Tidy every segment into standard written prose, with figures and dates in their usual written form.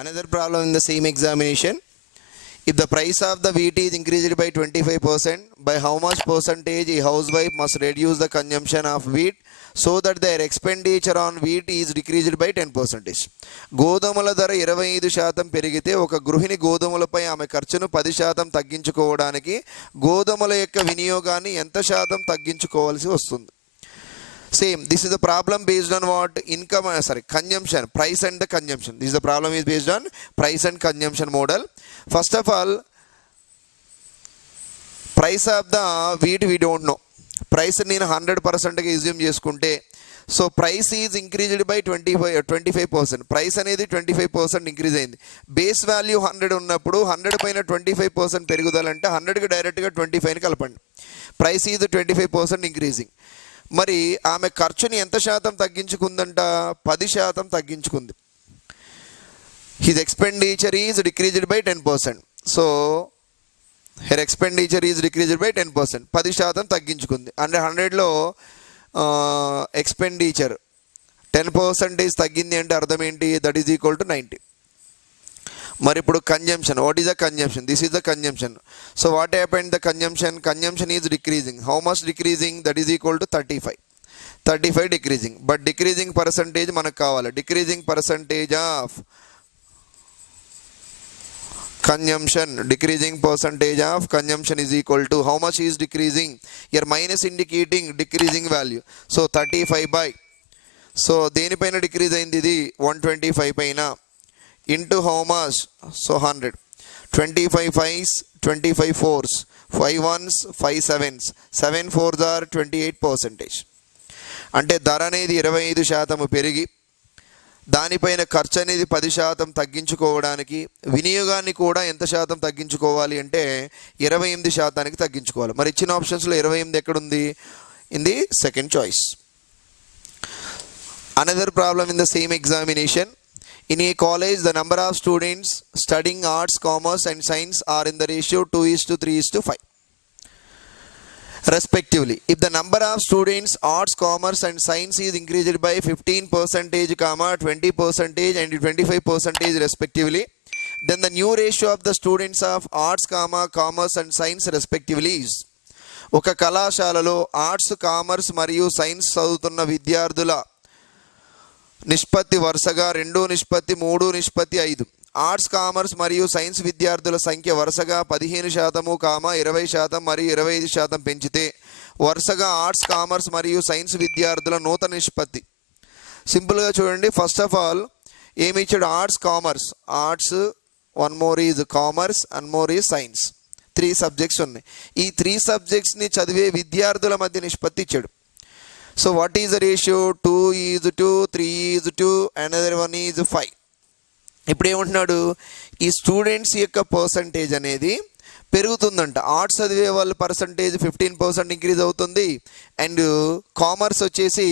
Another problem in the same examination. If the price of the wheat is increased by 25%, by how much percentage a housewife must reduce the consumption of wheat so that their expenditure on wheat is decreased by 10%? గోధుమల ధర 25% పెరిగితే ఒక గృహిణి గోధుమలపై ఆమె ఖర్చును 10% తగ్గించుకోవడానికి గోధుమల యొక్క వినియోగాన్ని ఎంత శాతం తగ్గించుకోవాల్సి వస్తుంది? Same, this is the problem based on what? Consumption, price and the consumption. This is the problem is based on price and consumption model. First of all, price of the wheat we don't know. Price నేను 100% assume చేసుకుంటే, so price is increased by 25%. Price అనేది 25% increase అయింది. Base value 100 ఉన్నప్పుడు 100 పైన 25% పెరుగుదలంటే 100కి డైరెక్ట్గా 25ని కలపండి. Price is 25% increasing. మరి ఆమె ఖర్చుని ఎంత శాతం తగ్గించుకుందంట? 10% తగ్గించుకుంది. His expenditure is decreased by 10%. So her expenditure is decreased by 10%. 10% తగ్గించుకుంది. అంటే 100లో ఎక్స్పెండిచర్ 10% తగ్గింది అంటే అర్థం ఏంటి? That is equal to 90. మరి ఇప్పుడు consumption, what is the consumption? This is the consumption. So what happened the consumption is decreasing. How much decreasing? That is equal to 35 decreasing. But decreasing percentage మనకు కావాలి. Decreasing percentage of consumption, decreasing percentage of consumption is equal to how much is decreasing? Here minus indicating decreasing value. So 35 by, so దేనిపైన decrease అయింది? ఇది 125 పైన into how much? So 100. 25 5s, 25 4s, 5 1s, 5 7s, 7 4s are 28%. అంటే ధర అనేది 25% పెరిగి దానిపైన ఖర్చు అనేది 10% తగ్గించుకోవడానికి వినియోగాన్ని కూడా ఎంత శాతం తగ్గించుకోవాలి అంటే 28% తగ్గించుకోవాలి. మరి ఇచ్చిన ఆప్షన్స్లో 28 ఎక్కడుంది? In the second choice. Another problem in the same examination. In a college, the number of students studying arts, commerce and science are in the ratio 2:3:5 respectively. If the number of students arts, commerce and science is increased by 15%, 20% and 25% respectively, then the new ratio of the students of arts, commerce and science respectively is. ఒక కళాశాలలో arts, commerce మరియు science చదువుతున్న విద్యార్థుల నిష్పత్తి వరుసగా 2:3, 3:5. Arts, commerce మరియు science విద్యార్థుల సంఖ్య వరుసగా 15%, 20% మరియు 25% పెంచితే వరుసగా ఆర్ట్స్, కామర్స్ మరియు సైన్స్ విద్యార్థుల నూతన నిష్పత్తి. సింపుల్గా చూడండి. ఫస్ట్ ఆఫ్ ఆల్ ఏమి ఇచ్చాడు? Arts, commerce. Arts, one more is commerce, one more is science. 3 subjects ఉన్నాయి. ఈ 3 సబ్జెక్ట్స్ని చదివే విద్యార్థుల మధ్య నిష్పత్తి ఇచ్చాడు. So what is the ratio? 2:2, 3:2, another one is 5. ఇప్పుడు ఏమంటున్నాడు? ఈ స్టూడెంట్స్ యొక్క పర్సంటేజ్ అనేది పెరుగుతుందంట. ఆర్ట్స్ చదివే వాళ్ళ పర్సంటేజ్ 15% ఇంక్రీజ్ అవుతుంది, అండ్ కామర్స్ వచ్చేసి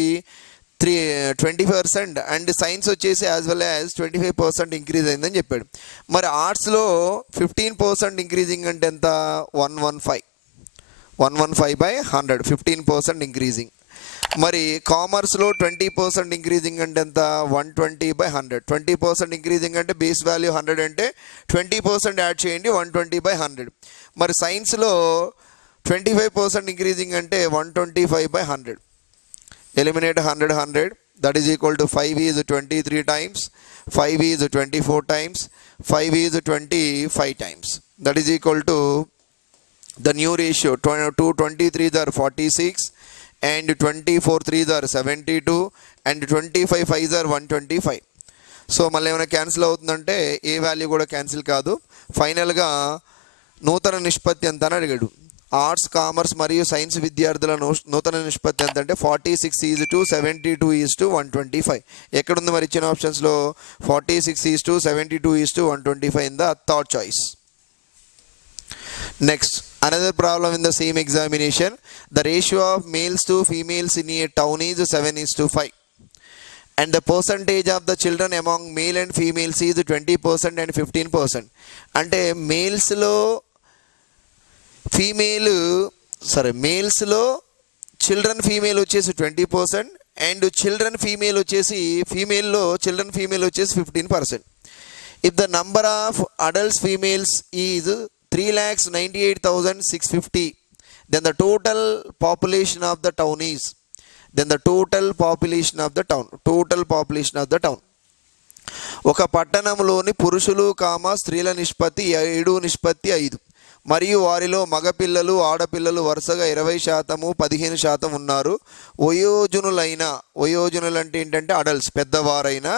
20% అండ్ సైన్స్ వచ్చేసి యాజ్ వెల్ యాజ్ 25% ఇంక్రీజ్ అయిందని చెప్పాడు. మరి ఆర్ట్స్లో 15% ఇంక్రీజింగ్ అంటే ఎంత? 115 by 100, 15% ఇంక్రీజింగ్. మరి కామర్స్లో 20% ఇంక్రీజింగ్ అంటే ఎంత? 120 by 100. 20% ఇంక్రీజింగ్ అంటే బేస్ వాల్యూ 100 అంటే 20% యాడ్ చేయండి, 120 by 100. మరి సైన్స్లో 25% ఇంక్రీజింగ్ అంటే 125 by 100. Eliminate 100. That is equal to 5 is 23 times, 5 is 24 times, 5 is 25 times. That is equal to the new ratio. 2 23s are 46 and 24 3s are 72 and 25 5s are 125. So మళ్ళీ ఏమైనా cancel అవుతుందంటే ఏ value కూడా cancel కాదు. ఫైనల్గా నూతన నిష్పత్తి ఎంత అని అడిగాడు. ఆర్ట్స్, కామర్స్ మరియు సైన్స్ విద్యార్థుల నూతన నిష్పత్తి ఎంత అంటే 46:2, 72:1 125. ఎక్కడుంది మరి ఇచ్చిన ఆప్షన్స్లో? 46:2, 72:1 125 in the third choice. Next, another problem in the same examination. The ratio of males to females in a town is 7:5. And the percentage of the children among male and females is 20% and 15%. అంటే మేల్స్లో children female వచ్చేసి 20% and children female వచ్చేసి ఫీమేల్లో children female వచ్చేసి 15%. If the number of adults females is 3,98,650, then the total population of the town is, total population of the town. ఒక పట్టణంలోని పురుషులు స్త్రీల నిష్పత్తి 7:5 మరియు వారిలో మగపిల్లలు ఆడపిల్లలు వరుసగా 20%, 15% ఉన్నారు. వయోజనులు అంటే ఏంటంటే అడల్ట్స్, పెద్దవారైన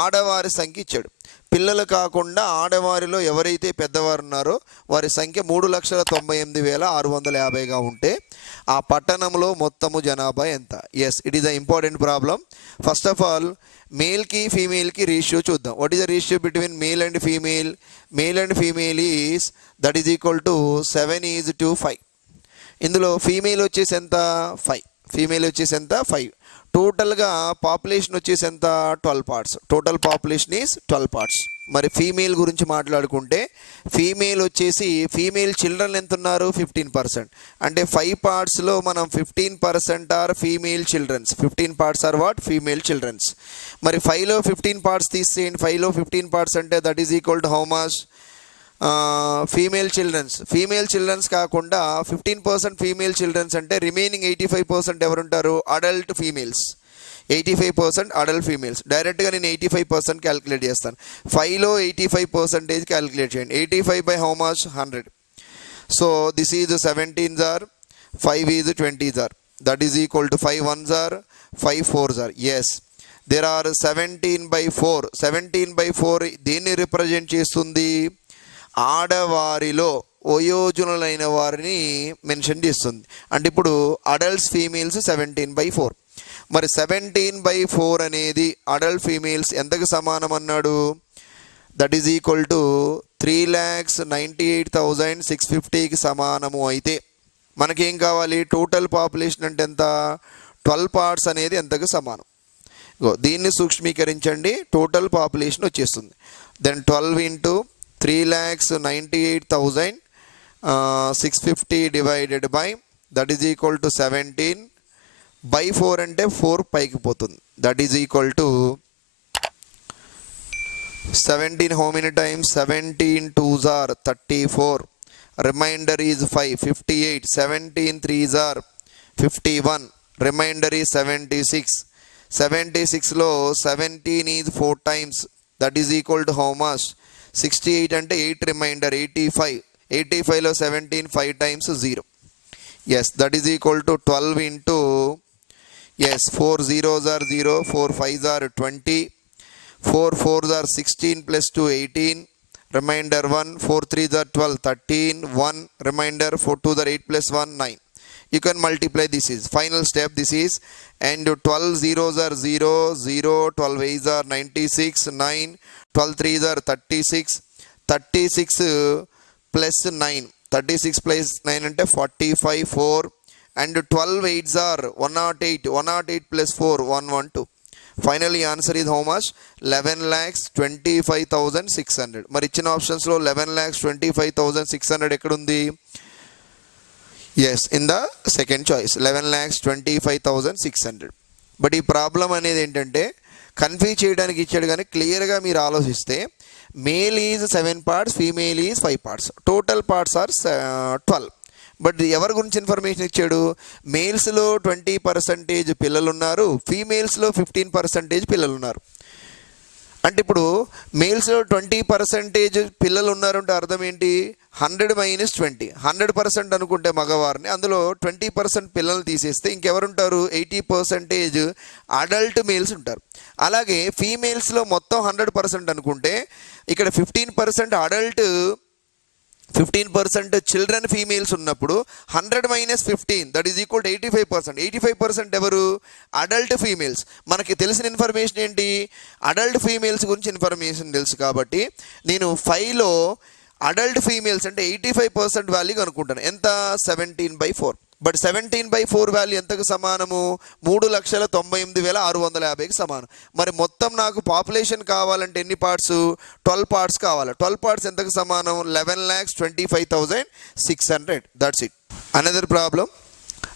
ఆడవారి సంఖ్య ఇచ్చాడు. పిల్లలు కాకుండా ఆడవారిలో ఎవరైతే పెద్దవారు ఉన్నారో వారి సంఖ్య 3,98,650గా ఉంటే ఆ పట్టణంలో మొత్తము జనాభా ఎంత? Yes, it is the important problem. First of all మేల్కి ఫీమేల్కి రేషియో చూద్దాం. What is the ratio between male and female? Male and female is that is equal to 7:5. ఇందులో ఫీమేల్ వచ్చేసి ఎంత? 5. టోటల్గా పాపులేషన్ వచ్చేసి ఎంత? 12 parts. Total population is 12 parts. మరి ఫీమేల్ గురించి మాట్లాడుకుంటే ఫీమేల్ వచ్చేసి ఫీమేల్ చిల్డ్రన్ ఎంత ఉన్నారు? 15%. అంటే 5 partsలో మనం 15% are female childrens. 15 parts are what? Female childrens. మరి 5లో 15 parts తీసేయండి. 5లో 15 parts అంటే that is equal to how much? Female childrens కాకుండా 15% ఫీమేల్ చిల్డ్రన్స్ అంటే రిమైనింగ్ 85% ఎవరుంటారు? Adult females. 85% adult females. డైరెక్ట్గా నేను 85% క్యాలిక్యులేట్ చేస్తాను. 5లో 85% క్యాలిక్యులేట్ చేయండి. 85 by how much? 100. So this is 17s are, 5 is 20s are. That is equal to 5 1s are, 5 4s are. Yes, there are 17/4. 17/4 దేన్ని represent చేస్తుంది? ఆడవారిలో వయోజనులైన వారిని mention చేస్తుంది. అంటే ఇప్పుడు అడల్ట్స్ ఫీమేల్స్ 17/4. మరి 17/4 అనేది అడల్ట్ ఫీమేల్స్ ఎంతకు సమానం అన్నాడు? దట్ ఈజ్ ఈక్వల్ టు 3,98,650కి సమానము. అయితే మనకేం కావాలి? టోటల్ పాపులేషన్ అంటే ఎంత? 12 parts అనేది ఎంతకు సమానం? దీన్ని సూక్ష్మీకరించండి. టోటల్ పాపులేషన్ వచ్చేస్తుంది. Then 12 into 3,98,650 divided by that is equal to 17/4 అంటే 4 పైకి పోతుంది. That is equal to 17 how many times? 17 2s are 34. Remainder is 5, 58. 17 3s are 51. Remainder is 76. 76లో 17 is 4 times. That is equal to how much? 68 అంటే 8 reminder 85. 85లో 17 5 times 0. Yes, that is equal to 12 into, yes, 4 zeros are 0, 4 5s are 20, 4 4s are 16 plus 2 18, remainder 1, 4 3s are 12, 13, 1, remainder 4 2s are 8 plus 1 9. You can multiply. This is final step. This is, and 12 zeros are 0 0, 12 8s are 96, 9, 12 3s are 36, 36 plus 9, 36 plus 9 అంటే 45 4, and 12 8s are 108, 108 plus 4 112. Finally answer is how much? 11,25,600. మరి ఇచ్చిన ఆప్షన్స్లో 11,25,600 ఎక్కడ ఉంది? Yes, in the second choice 11,25,600. But ఈ problem అనేది ఏంటంటే confuse చేయడానికి ఇచ్చాడు, కానీ క్లియర్గా మీరు ఆలోచిస్తే male is 7 parts, female is 5 parts, total parts are 12. But ఎవరి గురించి ఇన్ఫర్మేషన్ ఇచ్చాడు? మేల్స్లో 20% పిల్లలు ఉన్నారు, ఫీమేల్స్లో 15% పిల్లలు ఉన్నారు. అంటే ఇప్పుడు మేల్స్లో 20% పిల్లలు ఉన్నారంటే అర్థం ఏంటి? 100 - 20, 100% అనుకుంటే మగవారిని, అందులో 20% పిల్లలు తీసేస్తే ఇంకెవరుంటారు? 80% అడల్ట్ మేల్స్ ఉంటారు. అలాగే ఫీమేల్స్లో మొత్తం 100% అనుకుంటే ఇక్కడ 15% అడల్ట్, 15% చిల్డ్రన్ ఫీమేల్స్ ఉన్నప్పుడు 100 - 15 దట్ ఈజ్ ఈక్వల్ టు 85%. 85% ఎవరు? Adult females. మనకి తెలిసిన ఇన్ఫర్మేషన్ ఏంటి? అడల్ట్ ఫీమేల్స్ గురించి ఇన్ఫర్మేషన్ తెలుసు కాబట్టి నేను 5లో అడల్ట్ ఫీమేల్స్ అంటే 85% వాల్యూ అనుకుంటాను. ఎంత? 17/4. బట్ 17/4 వాల్యూ ఎంతకు సమానము? 3,98,650కి సమానం. మరి మొత్తం నాకు పాపులేషన్ కావాలంటే ఎన్ని పార్ట్స్? 12 parts కావాలి. 12 parts ఎంతకు సమానం? 11,25,600. That's it. Another problem.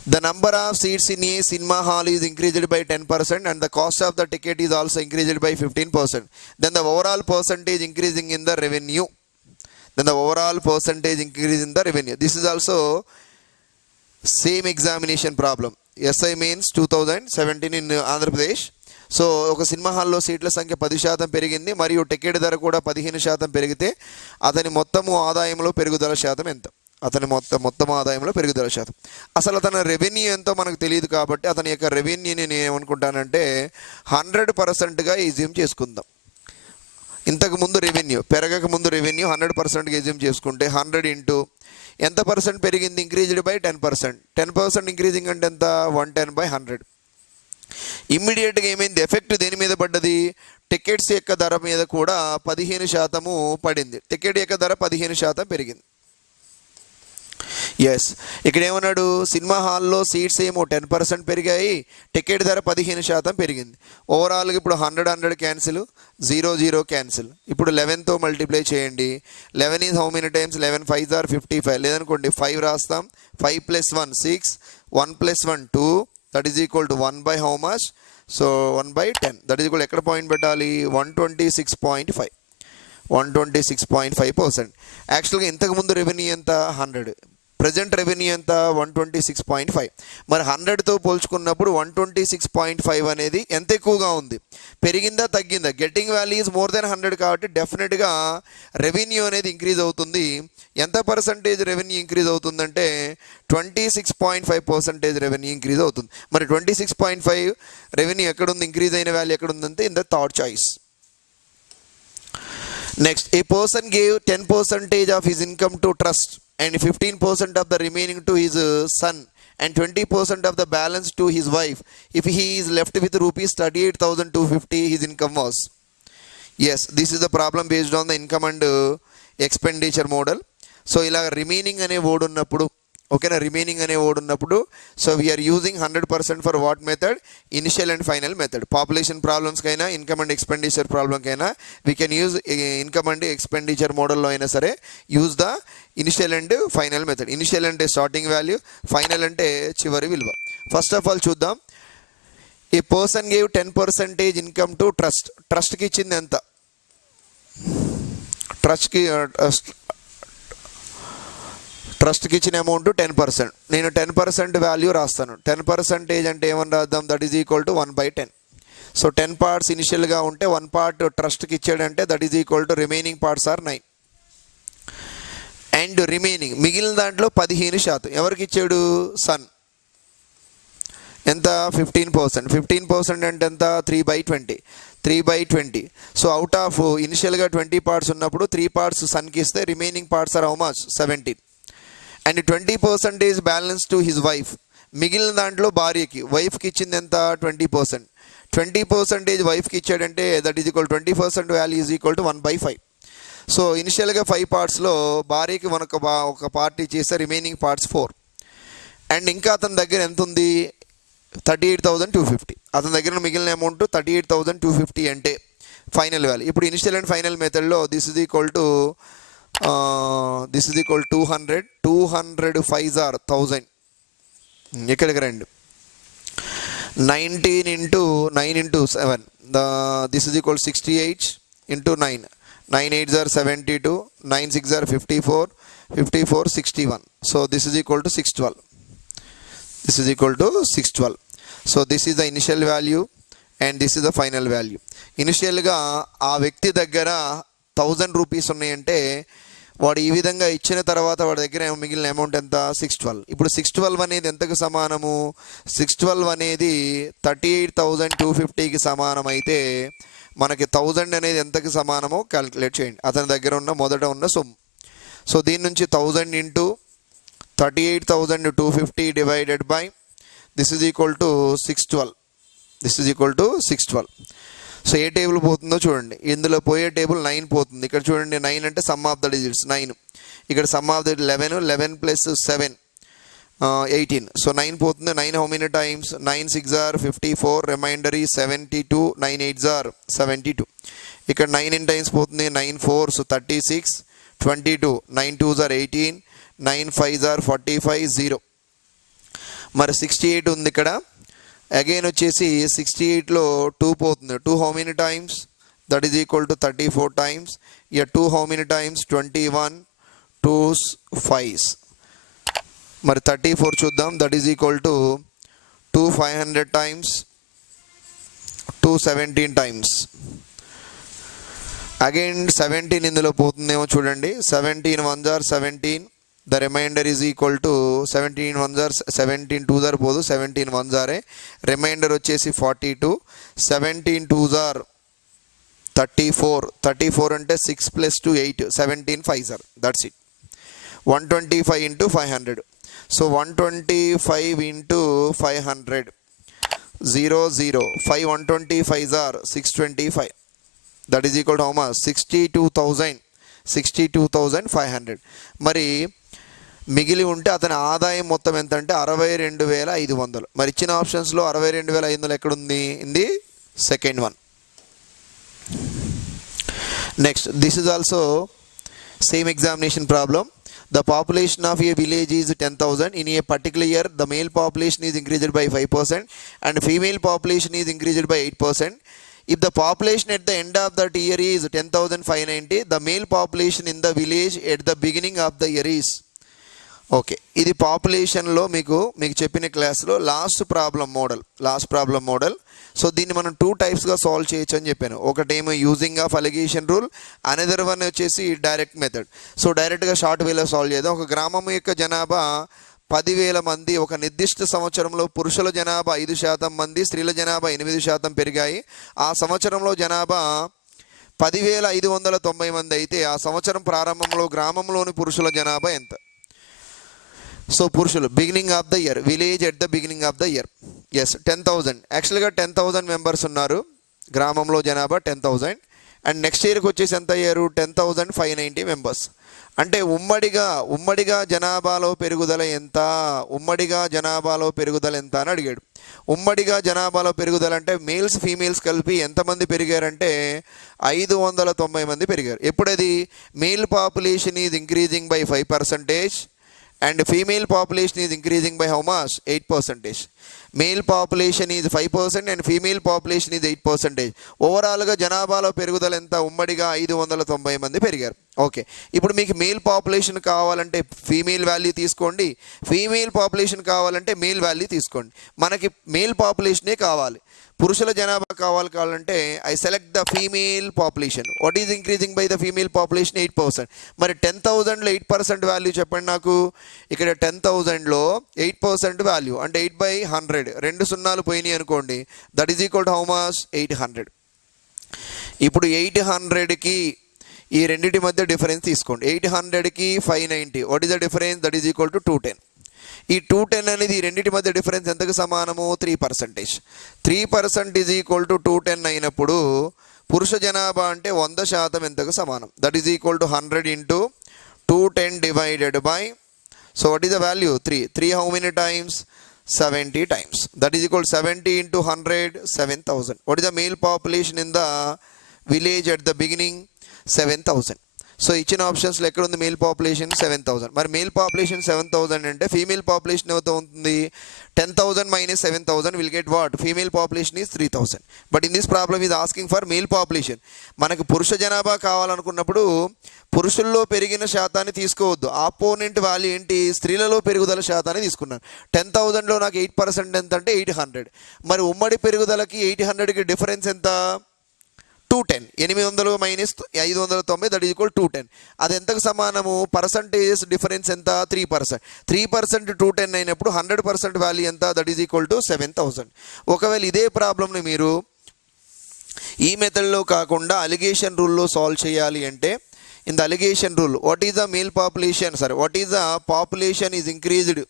The number of seats in a cinema hall is increased by 10% and the cost of the ticket is also increased by 15%. Then the overall percentage increasing in the revenue. Then the overall percentage increase in the revenue. This is also same examination problem. SI means 2017 in Andhra Pradesh. So ఒక cinema హాల్లో సీట్ల సంఖ్య 10% పెరిగింది మరియు ticket ధర కూడా 15% పెరిగితే అతని మొత్తము ఆదాయంలో పెరుగుదల శాతం ఎంత? అతని మొత్తం ఆదాయంలో పెరుగుదల శాతం. అసలు అతని రెవెన్యూ ఎంతో మనకు తెలియదు కాబట్టి అతని యొక్క రెవెన్యూని నేను ఏమనుకుంటానంటే 100%గా ఎజ్యూమ్ చేసుకుందాం. ఇంతకు ముందు రెవెన్యూ పెరగక ముందు రెవెన్యూ 100%గా ఎజ్యూమ్ చేసుకుంటే 100 ఇంటూ ఎంత పర్సెంట్ పెరిగింది? Increased by 10%. 10% ఇంక్రీజింగ్ అంటే ఎంత? 110/100. ఇమ్మీడియట్గా ఏమైంది? ఎఫెక్ట్ దేని మీద పడ్డది? టికెట్స్ యొక్క ధర మీద కూడా 15% పడింది. టికెట్ యొక్క ధర 15% పెరిగింది. ఎస్, ఇక్కడ ఏమన్నాడు? సినిమా హాల్లో సీట్స్ ఏమో 10% పెరిగాయి, టికెట్ ధర 15% పెరిగింది. ఓవరాల్గా ఇప్పుడు 100 క్యాన్సిల్, 0 క్యాన్సిల్. ఇప్పుడు 11తో మల్టిప్లై చేయండి. 11 is how many times? 11 5s are 55. లేదనుకోండి 5 రాస్తాం. 5 + 1 6, 1 + 1 2, that is equal to 1 by how much? So 1/10. That is equal ఎక్కడ పాయింట్ పెట్టాలి? 126.5. 126.5%. యాక్చువల్గా ఇంతకుముందు రెవెన్యూ ఎంత? 100. ప్రజెంట్ రెవెన్యూ ఎంత? 126.5. మరి 100తో పోల్చుకున్నప్పుడు 126.5 అనేది ఎంత ఎక్కువగా ఉంది? పెరిగిందా తగ్గిందా? Getting value is more than 100 కాబట్టి డెఫినెట్గా రెవెన్యూ అనేది ఇంక్రీజ్ అవుతుంది. ఎంత పర్సంటేజ్ రెవెన్యూ ఇంక్రీజ్ అవుతుందంటే 26.5% రెవెన్యూ ఇంక్రీజ్ అవుతుంది. మరి 26.5 రెవెన్యూ ఎక్కడుంది? ఇంక్రీజ్ అయిన వాల్యూ ఎక్కడుందంటే in the third choice. Next, a person gave 10% of his income to trust and 15% of the remaining to his son and 20% of the balance to his wife. If he is left with rupees 38,250, his income was. Yes, this is the problem based on the income and expenditure model. So ఇలా remaining అనే word ఉన్నప్పుడు, ఓకేనా, remaining అనే word ఉన్నప్పుడు so we are using 100% for what method? Initial and final method. Population ప్రాబ్లమ్స్కైనా income and expenditure ప్రాబ్లంకైనా we can use income and expenditure మోడల్లో అయినా సరే use the initial and final method. Initial అంటే స్టార్టింగ్ వాల్యూ, ఫైనల్ అంటే చివరి విలువ. ఫస్ట్ ఆఫ్ ఆల్ చూద్దాం. A person gave 10% income to trust. ట్రస్ట్కి ఇచ్చింది ఎంత? ట్రస్ట్కి ఇచ్చిన అమౌంట్ 10%. నేను 10% వాల్యూ రాస్తాను. 10% అంటే ఏమని రాద్దాం? That is equal to 1/10. So 10 parts ఇనిషియల్గా ఉంటే 1 పార్ట్ ట్రస్ట్కి ఇచ్చాడంటే that is equal to remaining parts are 9. And remaining మిగిలిన దాంట్లో 15% ఎవరికి ఇచ్చాడు? సన్. ఎంత? 15%. 15% అంటే ఎంత? 3/20. 3/20. సో అవుట్ ఆఫ్ ఇనిషియల్గా 20 పార్ట్స్ ఉన్నప్పుడు 3 పార్ట్స్ సన్కి ఇస్తే remaining parts are how much? 17. And 20% balance to his wife. మిగిలిన దాంట్లో భార్యకి, వైఫ్కి ఇచ్చింది ఎంత? 20%. 20% వైఫ్కి ఇచ్చాడంటే that is equal 20% value is equal to 1/5. So ఇనిషియల్గా 5 పార్ట్స్లో భార్యకి ఒక పార్ట్ ఇచ్చేస్తే రిమైనింగ్ పార్ట్స్ 4. అండ్ ఇంకా అతని దగ్గర ఎంత ఉంది? 38,250. అతని దగ్గర మిగిలిన అమౌంట్ 38,250 అంటే ఫైనల్ వాల్యూ. ఇప్పుడు ఇనిషియల్ అండ్ ఫైనల్ మెథడ్లో this is equal to 200. 200 5s are 1000. ఇక్కడికి రండి. 19 into 9 into 7. This is equal 68 into 9. 9 8s are 72. 9 6s are 54. 54 61. So this is equal to 612. This is equal to 612. So this is the initial value and this is the final value. ఇనిషియల్గా ఆ వ్యక్తి దగ్గర 1000 rupees ఉన్నాయంటే వాడు ఈ విధంగా ఇచ్చిన తర్వాత వాడి దగ్గర మిగిలిన అమౌంట్ ఎంత? 612. ఇప్పుడు 612 అనేది ఎంతకు సమానము? 612 అనేది 38,250కి సమానం అయితే మనకి 1000 అనేది ఎంతకు సమానమో క్యాలిక్యులేట్ చేయండి. అతని దగ్గర ఉన్న మొదట ఉన్న సొమ్ము. సో దీని నుంచి 1000 into 38,250 divided by this is equal to 612. This is equal to 612. So A table పోతుందో చూడండి. ఇందులో పోయే టేబుల్ 9 పోతుంది. ఇక్కడ చూడండి 9 అంటే సమ్ ఆఫ్ ద డిజిట్స్ 9. ఇక్కడ సమ్ ఆఫ్ ద 11. 11 + 7 18. సో 9 పోతుంది. 9 how many times? 9 6s are 54. Remainder ఈ 72. 9 8s are 72. ఇక్కడ 9 ఎన్ని టైమ్స్ పోతుంది? 9 4s 36. 22. 9 2s are 18. 9 5s are 45. 0. మరి 68 ఉంది ఇక్కడ. అగైన్ వచ్చేసి 68లో 2 పోతుంది. 2 how many times? That is equal to 34 times. ఇక 2 how many times? 21. 2s 5s. మరి 34 చూద్దాం. That is equal to 2 500 times. 2 17 times. Again 17 ఇందులో పోతుందేమో చూడండి. 17 1s are 17. The remainder is equal to 17 1s are 17 2s are పోదు, 17 1s are. Reminder వచ్చేసి 42. 17 2s are 34. 34 అంటే 6 + 2 8. 17 5s are. That's it. 125 into 500. So 125 into 500. 0 0. 5 125s are 625. That is equal to how much? 62,000. 62,500. మరి మిగిలి ఉంటే అతని ఆదాయం మొత్తం ఎంత అంటే 62,500. మరి ఇచ్చిన ఆప్షన్స్లో 62,500 ఎక్కడుంది? In the second one. Next, this is also same examination problem. The population of a village is 10,000. In a particular year, the male population is increased by 5% and female population is increased by 8%. If the population at the end of that year is 10,590, the male population in the village at the beginning of the year is. Okay, ఇది పాపులేషన్లో మీకు చెప్పిన క్లాస్లో last problem model. So దీన్ని మనం 2 టైప్స్గా solve చేయొచ్చు అని చెప్పాను. ఒకటేమో using of allegation rule, another one వచ్చేసి డైరెక్ట్ మెథడ్. సో డైరెక్ట్గా షార్ట్ వేలో సాల్వ్ చేద్దాం. ఒక గ్రామం యొక్క జనాభా 10,000 మంది. ఒక నిర్దిష్ట సంవత్సరంలో పురుషుల జనాభా 5% మంది, స్త్రీల జనాభా 8% పెరిగాయి. ఆ సంవత్సరంలో జనాభా 10,590 మంది అయితే ఆ సంవత్సరం ప్రారంభంలో గ్రామంలోని పురుషుల జనాభా ఎంత? సో పురుషులు beginning of the year, village at the beginning of the year. Yes, 10,000. యాక్చువల్గా 10,000 మెంబర్స్ ఉన్నారు. గ్రామంలో జనాభా 10,000. అండ్ నెక్స్ట్ ఇయర్కి వచ్చేసి ఎంత అయ్యారు? 10,590 మెంబర్స్. అంటే ఉమ్మడిగా జనాభాలో పెరుగుదల ఎంత? ఉమ్మడిగా జనాభాలో పెరుగుదల ఎంత అని అడిగాడు. ఉమ్మడిగా జనాభాలో పెరుగుదల అంటే మేల్స్ ఫీమేల్స్ కలిపి ఎంతమంది పెరిగారంటే 590 మంది పెరిగారు. ఎప్పుడది? Male population is increasing by 5%. and female population is increasing by how much? 8%. Male population is 5% and female population is 8%. ఓవరాల్గా జనాభాలో పెరుగుదల ఎంత? ఉమ్మడిగా 590 మంది పెరిగారు. ఓకే, ఇప్పుడు మీకు మేల్ పాపులేషన్ కావాలంటే ఫీమేల్ వాల్యూ తీసుకోండి, ఫీమేల్ పాపులేషన్ కావాలంటే మేల్ వాల్యూ తీసుకోండి. మనకి మేల్ పాపులేషనే కావాలి. పురుషుల జనాభా కావాలంటే I select the female population. What is increasing by the female population? 8%. మరి 10,000లో 8% వాల్యూ చెప్పండి నాకు. ఇక్కడ 10,000లో 8% వాల్యూ అంటే 8/100. 2 సున్నాలు పోయినాయి అనుకోండి. That is equal to how much? 800. ఇప్పుడు 800కి ఈ రెండింటి మధ్య డిఫరెన్స్ తీసుకోండి. 800కి 590. What is the difference? That is equal to 210. ఈ 210 అనేది ఈ రెండింటి మధ్య డిఫరెన్స్ ఎంతకు సమానము? 3%. 3% ఈజ్ ఈక్వల్ టు 210 అయినప్పుడు పురుష జనాభా అంటే 100% ఎంతకు సమానం? That is equal to 100 into 210 divided by, so what is the value? 3. 3 how many times? 70 times. That is equal to 70 into 100, 7,000. What is the male population in the village at the beginning? 7,000. So ఇచ్చిన ఆప్షన్స్లో ఎక్కడ ఉంది male population? 7,000. మరి male population 7,000 అంటే female population ఎంత ఉంటుంది? 10,000 minus 7,000 will get what? Female population is 3,000. But in this problem is asking for male population. మనకు పురుష జనాభా కావాలనుకున్నప్పుడు పురుషుల్లో పెరిగిన శాతాన్ని తీసుకోవద్దు. ఆపోనెంట్ వాల్యూ ఏంటి? స్త్రీలలో పెరుగుదల శాతాన్ని తీసుకున్నాను. 10,000లో నాకు 8% ఎంత అంటే 800. మరి ఉమ్మడి పెరుగుదలకి 800కి డిఫరెన్స్ ఎంత? 210. 800 minus 590, దట్ ఈజ్ ఈక్వల్ 210. అది ఎంతకు సమానము? పర్సంటేజెస్ డిఫరెన్స్ ఎంత? 3%. 3% 210 అయినప్పుడు 100% వాల్యూ ఎంత? That is equal to 7,000. ఒకవేళ ఇదే ప్రాబ్లమ్ని మీరు ఈ మెథడ్లో కాకుండా అలిగేషన్ రూల్లో సాల్వ్ చేయాలి అంటే, in the allegation rule what is the male population? What is the population is increased?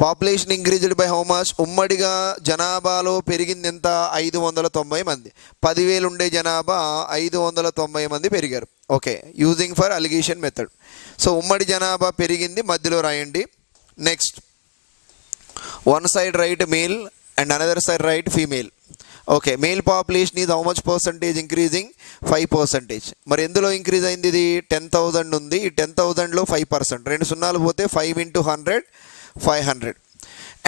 Population increased by how much? ఉమ్మడిగా జనాభాలో పెరిగింది ఎంత? 590 మంది. 10,000 ఉండే జనాభా 590 మంది పెరిగారు. Okay, using for allegation method. So ఉమ్మడి జనాభా పెరిగింది, మధ్యలో రాయండి. Next, one side right male and another side right female. Okay, male population is how much percentage increasing? 5%. మరి ఎందులో ఇంక్రీజ్ అయింది? ఇది 10,000 ఉంది. ఈ 10,000లో 5%. 2 సున్నాలు పోతే 5 into 100, 500.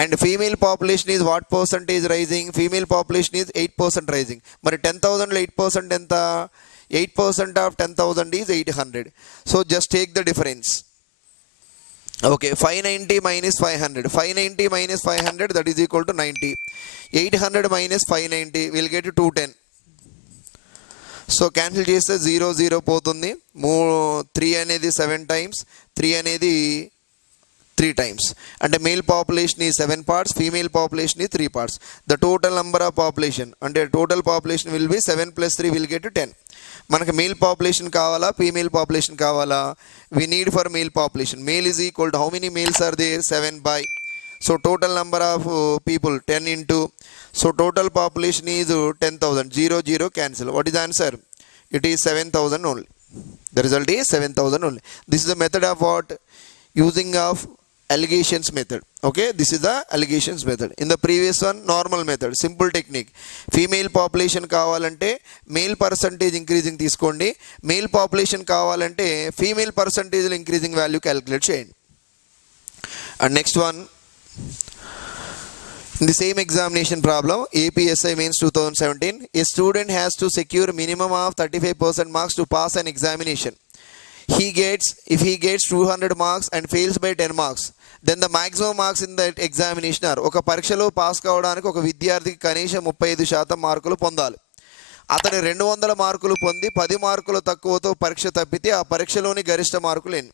And female population is what percentage rising? Female population is 8% rising. మరి 10,000లో 8% ఎంత? 8% of 10,000 is 800. So just take the difference. Okay, 590 minus 500. 590 minus 500, that is equal to 90. 800 minus 590 will get 210. So cancel చేస్తే 0 0 పోతుంది. 3 అనేది 7 times, 3 అనేది 3 times. అంటే male population ఈ 7 parts, female population ఈ 3 parts. The total number of population అంటే total population will be 7 + 3 will get 10. మనకు male population కావాలా, ఫీమేల్ పాపులేషన్ కావాలా? We need for male population. Male is equal to how many males are there? 7 by. So total number of people 10 into. So total population is 10,000. 0 0 cancel. What is the answer? It is 7,000 only. The result is 7,000 only. This is the method of what? Using of allegations method. Okay, this is the allegations method. In the previous one, normal method, simple technique. Female population కావాలంటే male percentage increasing తీసుకోండి. Male population కావాలంటే female percentage increasing value calculate చేయండి. And next one, in the same examination problem, APSI Mains 2017, a student has to secure minimum of 35% marks to pass an examination. If he gets 200 marks and fails by 10 marks, then the maximum marks in that examination are, ఒక పరీక్షలో pass కావడానికి ఒక విద్యార్థికి కనీసం 35% మార్కులు పొందాలి. అతను 200 మార్కులు పొంది 10 మార్కులు తక్కువతో పరీక్ష తప్పితే ఆ పరీక్షలోని గరిష్ట మార్కులు ఎన్ని?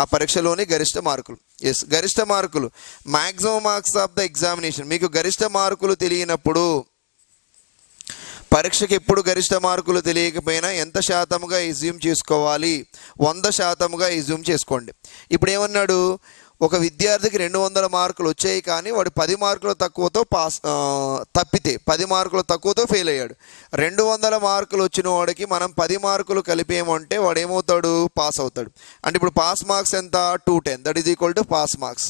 ఆ పరీక్షలోని గరిష్ట మార్కులు. ఎస్, గరిష్ట మార్కులు, maximum marks of the examination. మీకు గరిష్ట మార్కులు తెలియనప్పుడు, పరీక్షకి ఎప్పుడు గరిష్ట మార్కులు తెలియకపోయినా ఎంత శాతంగా ఎజ్యూమ్ చేసుకోవాలి? 100%గా ఎజ్యూమ్ చేసుకోండి. ఇప్పుడు ఏమన్నాడు? ఒక విద్యార్థికి 200 మార్కులు వచ్చాయి, కానీ వాడు 10 మార్కులు తక్కువతో తప్పితే 10 మార్కులు తక్కువతో ఫెయిల్ అయ్యాడు. 200 మార్కులు వచ్చిన వాడికి మనం 10 మార్కులు కలిపేమంటే వాడు ఏమవుతాడు? పాస్ అవుతాడు. అంటే ఇప్పుడు పాస్ మార్క్స్ ఎంత? 210. That is equal to pass marks.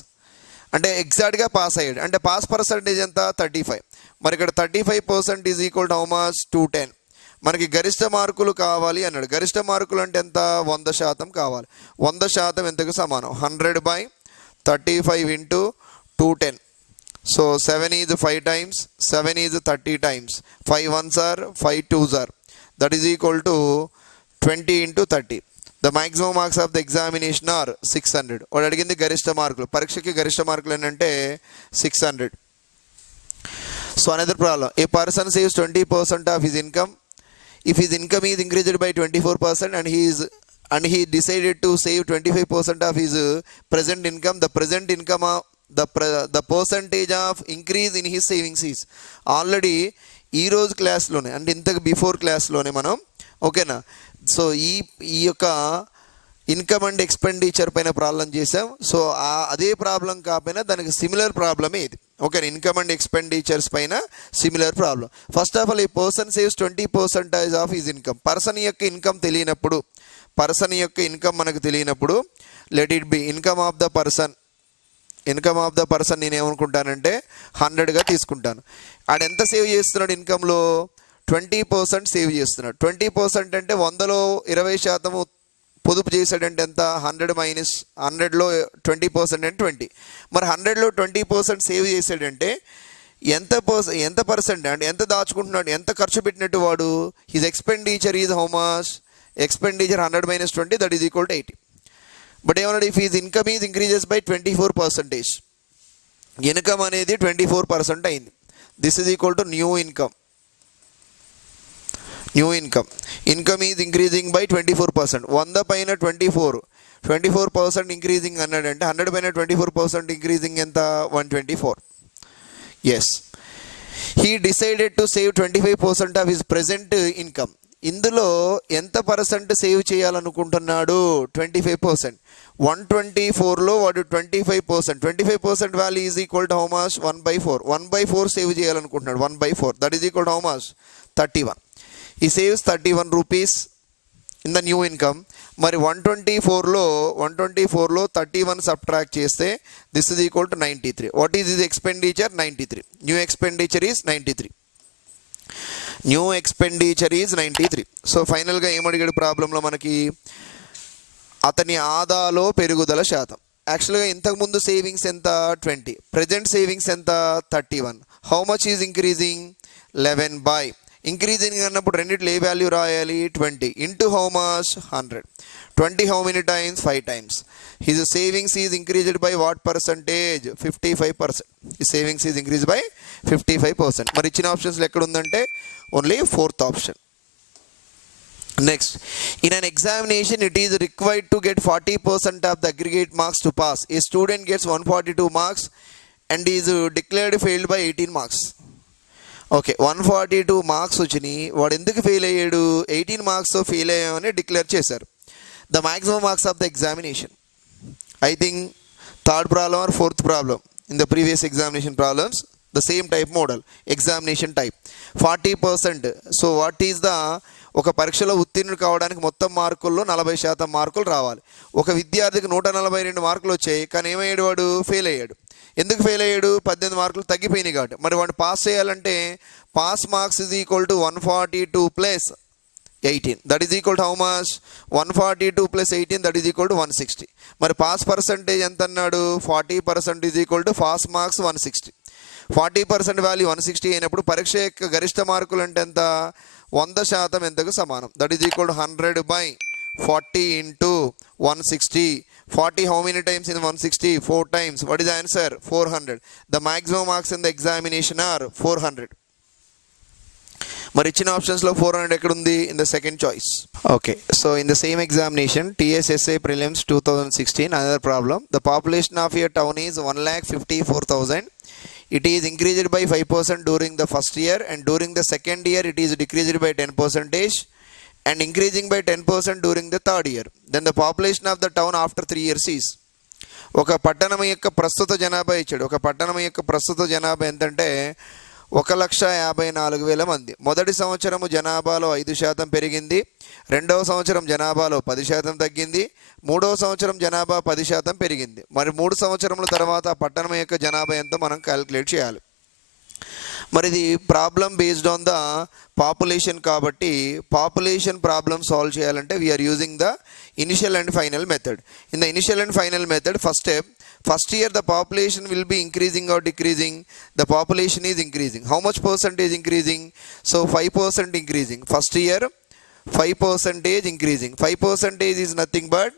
అంటే ఎగ్జాక్ట్గా పాస్ అయ్యాడు. అంటే పాస్ పర్సంటేజ్ ఎంత? 35. మరి ఇక్కడ 35% is equal to how much? 210. మనకి గరిష్ట మార్కులు కావాలి అన్నాడు. గరిష్ట మార్కులు అంటే ఎంత? 100% కావాలి. 100% ఎంతకు సమానం? 100 by 35 into 210. So 7 is 5 times, 7 is 30 times, 5 ones are, 5 twos are. That is equal to 20 into 30. The maximum marks of the examination are 600. వాడు అడిగింది గరిష్ట మార్కులు. పరీక్షకి గరిష్ట మార్కులు ఏంటంటే 600. So another problem. A person saves 20% of his income. If his income is increased by 24% and he decided to save 25% of his present income, the present income of the percentage of increase in his savings is already ఈ రోజు క్లాస్లోనే అంటే ఇంతకు before క్లాస్లోనే మనం ఓకేనా. So ఈ యొక్క income and expenditure పైన problem చేసాం. సో అదే ప్రాబ్లం కాకపోయినా దానికి సిమిలర్ ప్రాబ్లమే ఇది. ఓకే, ఇన్కమ్ అండ్ ఎక్స్పెండిచర్స్ పైన similar problem. First of all, ఈ person saves 20% of his income. Person యొక్క ఇన్కమ్ తెలియనప్పుడు, పర్సన్ యొక్క ఇన్కమ్ మనకు తెలియనప్పుడు, let it be income of the person. Income of the person నేను ఏమనుకుంటానంటే 100గా తీసుకుంటాను. ఆడు ఎంత సేవ్ చేస్తున్నాడు ఇన్కంలో? 20% సేవ్ చేస్తున్నాడు. 20% అంటే 100లో 20% పొదుపు చేశాడంటే ఎంత? 100 మైనస్ 100లో 20% అంటే 20. మరి 100లో 20% సేవ్ చేశాడంటే ఎంత పర్సెంట్ అంటే ఎంత దాచుకుంటున్నాడు, ఎంత ఖర్చు పెట్టినట్టు వాడు? His expenditure is how much? Expenditure 100 minus 20, that is equal to 80. But ఏమన్నాడు? If his income is increases by 24%. Income అనేది 24% అయింది. This is equal to new income. New income. Income is increasing by 24%. 100 పైన 24% increasing అన్నాడంటే 100 పైన 24% increasing ఎంత? 124. Yes, he decided to save 25% of his present income. ఇందులో ఎంత percent save చేయాలనుకుంటున్నాడు? 25%. 124లో వాడు 25%. 25% value is equal to how much? 1/4. 1/4 save చేయాలనుకుంటున్నాడు. 1/4 that is equal to how much? 31. He saves 31 rupees in the new income. మరి 124లో 31 subtract చేస్తే this is equal to 93. What is his expenditure? 93. New expenditure is 93. New expenditure is 93. So ఫైనల్గా ఏమడిగాడు ప్రాబ్లంలో మనకి? అతని ఆదాలో పెరుగుదల శాతం. యాక్చువల్గా ఇంతకుముందు సేవింగ్స్ ఎంత 20, ప్రజెంట్ సేవింగ్స్ ఎంత 31. How much is increasing 11 by increasing అన్నప్పుడు రెండిట్లో ఏ వాల్యూ రాయాలి 20 into how much 100. 20 how many times 5 times. His savings is increased by what percentage 55%. His savings is increase by 55%. మరి ఇచ్చిన ఆప్షన్స్లో ఎక్కడ ఉందంటే only 4th option. Next, in an examination, it is required to get 40% of the aggregate marks to pass. A student gets 142 marks and is declared failed by 18 marks. Okay, 142 marks వచ్చినాయి, వాడు ఎందుకు fail అయ్యాడు 18 మార్క్స్తో fail అయ్యామని declare చేశారు. The maximum marks of the examination, I think third problem or fourth problem in the previous examination problems, the same type model, examination type, 40%. So what is the ఒక పరీక్షలో ఉత్తీర్ణుడు కావడానికి మొత్తం మార్కుల్లో 40% మార్కులు రావాలి. ఒక విద్యార్థికి 142 మార్కులు వచ్చాయి, కానీ ఏమయ్యాడు వాడు ఫెయిల్ అయ్యాడు. ఎందుకు ఫెయిల్ అయ్యాడు 18 మార్కులు తగ్గిపోయినాయి కాబట్టి. మరి వాడిని పాస్ చేయాలంటే pass marks is equal to 142 plus 18, that is equal to how much 142 plus 18, that is equal to 160. మరి పాస్ పర్సంటేజ్ ఎంత అన్నాడు 40% is equal to pass marks 160. 40% value 160 అయినప్పుడు పరీక్ష యొక్క గరిష్ట మార్కులు అంటే ఎంత 100% ఎంతకు సమానం. That is equal to 100 by 40 into 160. 40 how many times in 160? 4 times. What is the answer? 400. The maximum marks in the examination are 400. మరి ఇచ్చిన ఆప్షన్స్లో 400 ఎక్కడ ఉంది in the second choice. Okay, so in the same examination TSSA prelims 2016, another problem. The population of your town is 1,54,000. It is increased by 5% during the first year, and during the second year it is decreased by 10% and increasing by 10% during the third year. Then the population of the town after 3 years is. ఒక పట్టణం యొక్క ప్రస్తుత జనాభా ఇచ్చాడు. ఒక పట్టణం యొక్క ప్రస్తుత జనాభా ఎంతంటే 1,54,000 మంది. మొదటి సంవత్సరము జనాభాలో 5% పెరిగింది, రెండవ సంవత్సరం జనాభాలో 10% తగ్గింది, మూడవ సంవత్సరం జనాభా 10% పెరిగింది. మరి 3 సంవత్సరముల తర్వాత పట్టణం యొక్క జనాభా ఎంతో మనం క్యాలిక్యులేట్ చేయాలి. మరి ఇది problem based on the population కాబట్టి పాపులేషన్ ప్రాబ్లమ్ సాల్వ్ చేయాలంటే we are using the initial and final method. In the initial and final method first step, first year the population will be increasing or decreasing? The population is increasing. How much percentage increasing? So 5% increasing. First year 5% increasing. 5% is nothing but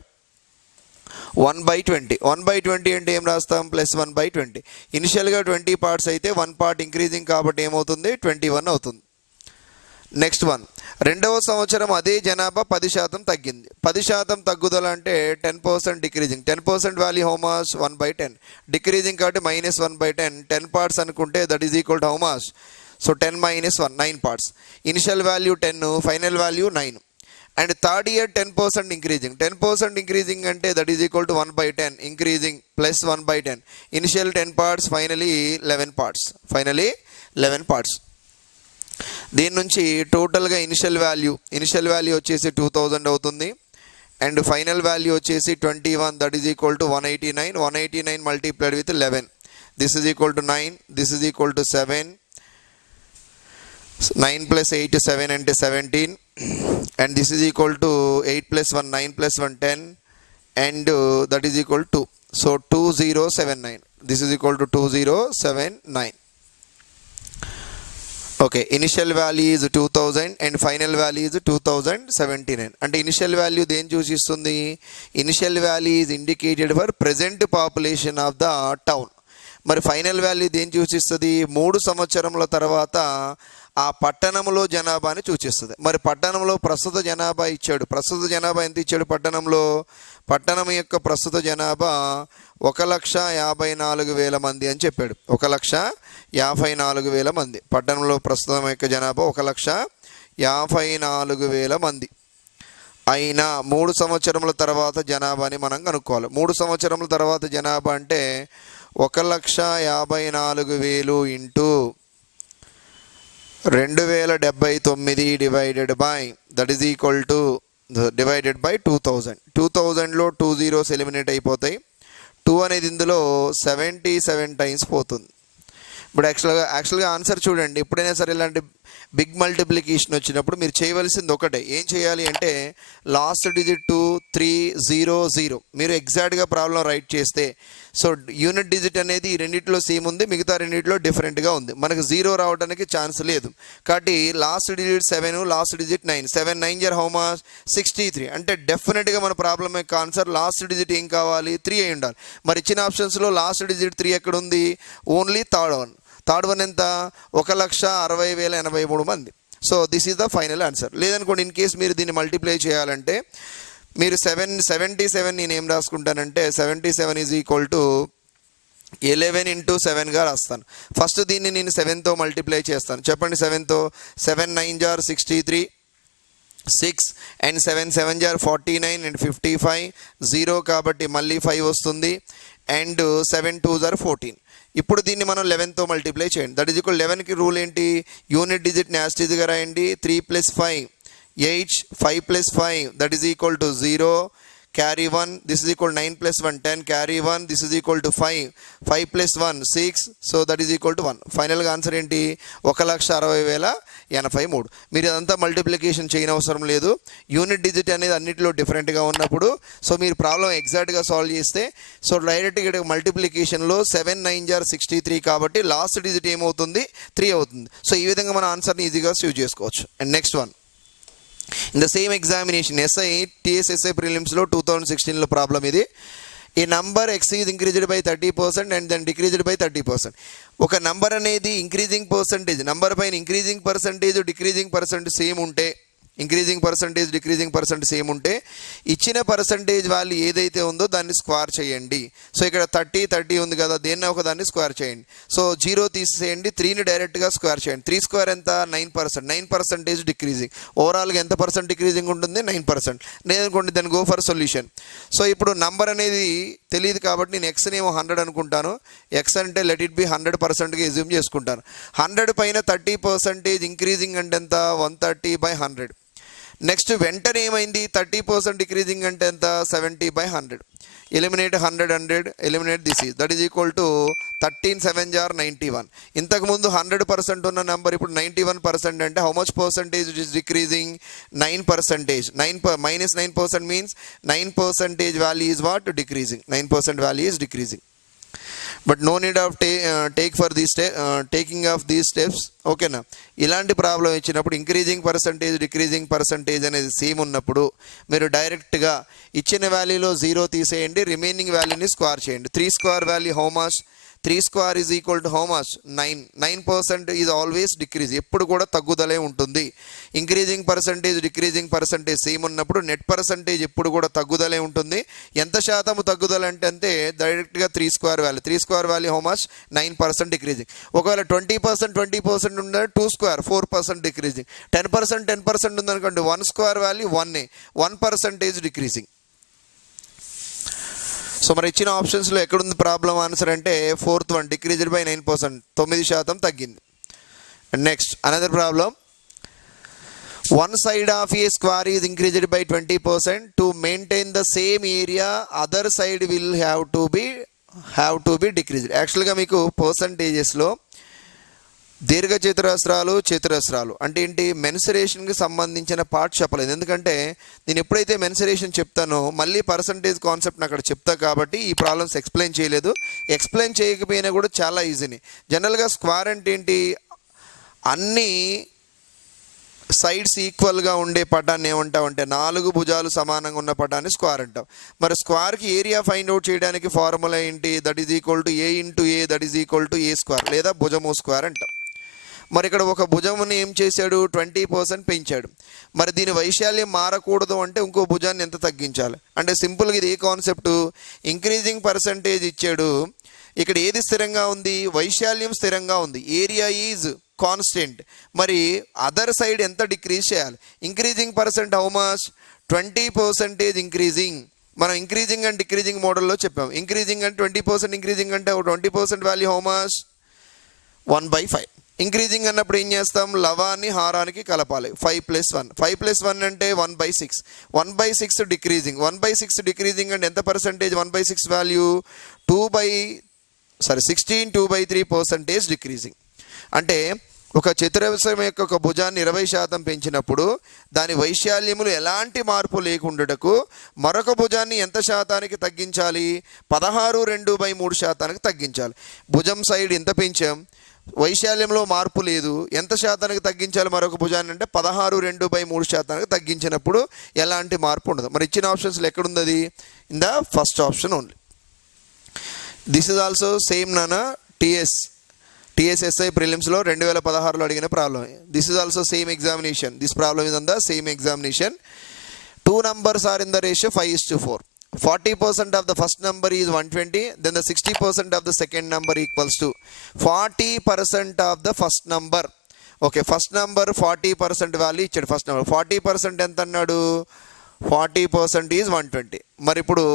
1/20. 1/20 అంటే ఏం రాస్తాం plus 1/20. ఇనిషియల్గా 20 parts అయితే 1 part increasing కాబట్టి ఏమవుతుంది 21 అవుతుంది. Next one, రెండవ సంవత్సరం అదే జనాభా 10% తగ్గింది. 10% తగ్గుదల అంటే 10% decreasing. 10% value how much 1/10. Decreasing కాబట్టి -1/10. 10 పార్ట్స్ అనుకుంటే that is equal to how much, so 10 - 1 9 parts. Initial value 10, final value 9. And third year 10% increasing. 10% increasing అంటే that is equal to 1/10 increasing plus 1/10. Initial 10 parts, finally 11 parts. Finally 11 parts. దీని నుంచి టోటల్గా initial value వచ్చేసి 2000 అవుతుంది. And final value వచ్చేసి 21, that is equal to 189. 189 multiplied with 11, this is equal to 9, this is equal to 7. 9 + 8 7 అంటే 17, and this is equal to 8 + 1 9 + 1 10, and that is equal to, so 2079. This is equal to 2079. Okay, initial value is 2000 and final value is 2079. అంటే initial value దేని సూచిస్తుంది? Initial value is indicated for present population of the town. మరి final value దేని సూచిస్తుంది? 3 సంవత్సరముల తర్వాత ఆ పట్టణంలో జనాభాని సూచిస్తుంది. మరి పట్టణంలో ప్రస్తుత జనాభా ఇచ్చాడు. ప్రస్తుత జనాభా ఎంత ఇచ్చాడు పట్టణంలో? పట్టణం యొక్క ప్రస్తుత జనాభా 1,54,000 మంది అని చెప్పాడు. 1,54,000 మంది. పట్టణంలో ప్రస్తుతం యొక్క జనాభా 1,54,000 మంది. అయినా 3 సంవత్సరముల తర్వాత జనాభాని మనం కనుక్కోవాలి. 3 సంవత్సరముల తర్వాత జనాభా అంటే 1,54,000 into 2079 divided by, that is equal to divided by 2000. 2000లో 2 zeros eliminate అయిపోతాయి. 2 అనేది ఇందులో 77 టైమ్స్ పోతుంది. ఇప్పుడు యాక్చువల్గా ఆన్సర్ చూడండి. ఎప్పుడైనా సరే ఇలాంటి బిగ్ మల్టిప్లికేషన్ వచ్చినప్పుడు మీరు చేయవలసింది ఒకటే, ఏం చేయాలి అంటే లాస్ట్ డిజిట్ 2300 మీరు ఎగ్జాక్ట్గా ప్రాబ్లం రైట్ చేస్తే, సో యూనిట్ డిజిట్ అనేది ఈ రెండిట్లో సేమ్ ఉంది, మిగతా రెండిట్లో డిఫరెంట్గా ఉంది, మనకు 0 రావడానికి ఛాన్స్ లేదు. కాబట్టి last digit 7, last digit 9, 7 9 how much 63. అంటే డెఫినెట్గా మన ప్రాబ్లం యొక్క ఆన్సర్ లాస్ట్ డిజిట్ ఏం కావాలి, 3 అయి ఉండాలి. మరి ఇచ్చిన ఆప్షన్స్లో లాస్ట్ డిజిట్ 3 ఎక్కడ ఉంది, ఓన్లీ థర్డ్ వన్ ఎంత, 1,60,083 మంది. So this is the final answer. లేదనుకోండి, ఇన్ కేస్ మీరు దీన్ని మల్టిప్లై చేయాలంటే మీరు 77 నేను ఏం రాసుకుంటానంటే 77 ఈజ్ ఈక్వల్ టు 11 into 7గా రాస్తాను. ఫస్ట్ దీన్ని నేను 7తో మల్టిప్లై చేస్తాను. చెప్పండి, 7తో 7 9 63, 6 and 7 7 49 and 55, 0 కాబట్టి మళ్ళీ 5 వస్తుంది, అండ్ 7 2 14. ఇప్పుడు దీన్ని మనం 11తో మల్టిప్లై చేయండి. దట్ ఈజ్ ఈక్వల్ 11కి రూల్ ఏంటి, యూనిట్ డిజిట్ యాస్టీజ్గా రాయండి. 3 + 5 8, 5 + 5 that is equal to 0, carry 1, this is equal to 9 + 1 10, carry 1, this is equal to 5 + 1 6, so that is equal to 1. ఫైనల్గా ఆన్సర్ ఏంటి, 1,60,083. మీరు అదంతా మల్టిప్లికేషన్ చేయనవసరం లేదు, యూనిట్ డిజిట్ అనేది అన్నింటిలో డిఫరెంట్గా ఉన్నప్పుడు సో మీరు ప్రాబ్లం ఎగ్జాక్ట్గా సాల్వ్ చేస్తే సో డైరెక్ట్గా మల్టిప్లికేషన్లో 7 9 63 కాబట్టి లాస్ట్ డిజిట్ ఏమవుతుంది, 3 అవుతుంది. సో ఈ విధంగా మన ఆన్సర్ని ఈజీగా సేవ్ చేసుకోవచ్చు. And next one, in the same examination SI TSSI prelims లో 2016 ప్రాబ్లం ఇది. ఈ number x is increased by 30% and then decreased by 30%. ఒక నంబర్ అనేది ఇంక్రీజింగ్ పర్సంటేజ్, నంబర్ పైన increasing percentage decreasing percent same ఉంటే, increasing percentage decreasing percent same ఉంటే ఇచ్చిన percentage value ఏదైతే ఉందో దాన్ని స్క్వేర్ చేయండి. సో ఇక్కడ 30 ఉంది కదా, దేన్ని ఒక దాన్ని స్క్వేర్ చేయండి. సో 0 తీసేయండి, 3ని డైరెక్ట్గా స్క్వేర్ చేయండి. 3 స్క్వేర్ ఎంత, 9%. 9% డిక్రీజింగ్, ఓవరాల్గా ఎంత పర్సెంట్ డిక్రీజింగ్ ఉంటుంది, 9%. లేదనుకోండి దాన్ని గో ఫర్ సొల్యూషన్. సో ఇప్పుడు నంబర్ అనేది తెలియదు కాబట్టి నేను ఎక్స్ని ఏమో 100 అనుకుంటాను. ఎక్స్ అంటే లెట్ ఇట్ బి 100%గా ఎజ్యూమ్ చేసుకుంటాను. 100 పైన 30% ఇంక్రీజింగ్ అంటే ఎంత, 130/100. నెక్స్ట్ వెంటనే ఏమైంది, 30% డిక్రీజింగ్ అంటే ఎంత, 70/100. Eliminate 100 eliminate this is that is equal to 13 7 91. ఇంతకుముందు 100% ఉన్న నెంబర్ ఇప్పుడు 91% అంటే how much percentage it is decreasing, 9%. -9% means 9% value is what, decreasing. 9% value is decreasing. But no need of take for these taking of these steps. ఓకేనా, ఇలాంటి problem ఇచ్చినప్పుడు increasing percentage decreasing percentage అనేది same ఉన్నప్పుడు మీరు డైరెక్ట్గా ఇచ్చిన వాల్యూలో 0 తీసేయండి, remaining వాల్యూని స్క్వేర్ చేయండి. 3 square value how much, 3 square is equal to how much, 9. 9% is always decrease, ఎప్పుడు కూడా తగ్గుదలే ఉంటుంది. Increasing percentage decreasing percentage same ఉన్నప్పుడు నెట్ పర్సంటేజ్ ఎప్పుడు కూడా తగ్గుదలే ఉంటుంది. ఎంత శాతం తగ్గుదల అంటే డైరెక్ట్గా 3 square value, 3 square value how much, 9% decreasing. ఒకవేళ 20% ఉందంటే 2 స్క్వేర్ 4% డిక్రీజింగ్. 10% ఉందనుకోండి 1 స్క్వేర్ వాల్యూ 1, 1% డిక్రీజింగ్. సో మరి ఇచ్చిన ఆప్షన్స్లో ఎక్కడుంది ప్రాబ్లం ఆన్సర్ అంటే 4th వన్, డిక్రీజ్డ్ బై 9%, 9% తగ్గింది. Next another problem, one side of a square is increased by 20%. To maintain the same area, other side will have to be decreased. యాక్చువల్గా మీకు పర్సంటేజెస్లో దీర్ఘ చతురస్రాలు అంటే ఏంటి, మెన్సరేషన్కి సంబంధించిన పార్ట్ చెప్పలేదు. ఎందుకంటే నేను ఎప్పుడైతే మెన్సరేషన్ చెప్తానో మళ్ళీ పర్సంటేజ్ కాన్సెప్ట్ని అక్కడ చెప్తా కాబట్టి ఈ ప్రాబ్లమ్స్ ఎక్స్ప్లెయిన్ చేయలేదు. ఎక్స్ప్లెయిన్ చేయకపోయినా కూడా చాలా ఈజీని. జనరల్గా స్క్వేర్ అంటే ఏంటి, అన్నీ సైడ్స్ ఈక్వల్గా ఉండే పటాన్ని ఏమంటామంటే 4 భుజాలు సమానంగా ఉన్న పటాన్ని స్క్వేర్ అంటాం. మరి స్క్వేర్కి ఏరియా ఫైండ్ అవుట్ చేయడానికి ఫార్ములా ఏంటి, that is equal to A into A that is equal to A square లేదా భుజము స్క్వేర్ అంటాం. మరి ఇక్కడ ఒక భుజముని ఏం చేశాడు, 20% పెంచాడు. మరి దీని వైశాల్యం మారకూడదు అంటే ఇంకో భుజాన్ని ఎంత తగ్గించాలి అంటే సింపుల్గా ఇది ఏ కాన్సెప్ట్, ఇంక్రీజింగ్ పర్సంటేజ్ ఇచ్చాడు. ఇక్కడ ఏది స్థిరంగా ఉంది, వైశాల్యం స్థిరంగా ఉంది, ఏరియా ఈజ్ కాన్స్టెంట్. మరి అదర్ సైడ్ ఎంత డిక్రీజ్ చేయాలి, increasing percent how much, 20% increasing. మనం ఇంక్రీజింగ్ అండ్ డిక్రీజింగ్ మోడల్లో చెప్పాం. ఇంక్రీజింగ్ అంటే 20% ఇంక్రీజింగ్ అంటే 20% వాల్యూ హౌ మచ్, 1/5. ఇంక్రీజింగ్ అన్నప్పుడు ఏం చేస్తాం, లవాన్ని హారానికి కలపాలి, 5 + 1. 5 + 1 అంటే 1/6. 1/6 డిక్రీజింగ్. 1/6 డిక్రీజింగ్ అంటే ఎంత పర్సంటేజ్, 1/6 వాల్యూ 16 2/3% డిక్రీజింగ్. అంటే ఒక చతురస్రం యొక్క ఒక భుజాన్ని 20% పెంచినప్పుడు దాని వైశాల్యములు ఎలాంటి మార్పు లేకుండాటకు మరొక భుజాన్ని ఎంత శాతానికి తగ్గించాలి? 16/2/3% తగ్గించాలి. భుజం సైడ్ ఎంత పెంచాం, వైశాల్యంలో మార్పు లేదు, ఎంత శాతానికి తగ్గించాలి మరొక భుజాన్ని అంటే 16/2/3% తగ్గించినప్పుడు ఎలాంటి మార్పు ఉండదు. మరి ఇచ్చిన ఆప్షన్స్లో ఎక్కడుంది అది? In the first option only. This is also same నానా TSSI ప్రిలిమ్స్లో 2016లో అడిగిన problem. This is also same examination. This problem is on the same examination. 2 numbers are in the ratio 5:4. 40% of the first number is 120, then the 60% of the second number equals to 40% of the first number. Okay, first number 40% value ఇచ్చాడు. First number 40% ఎంత అన్నాడు? 40% is 120. మరి ఇప్పుడు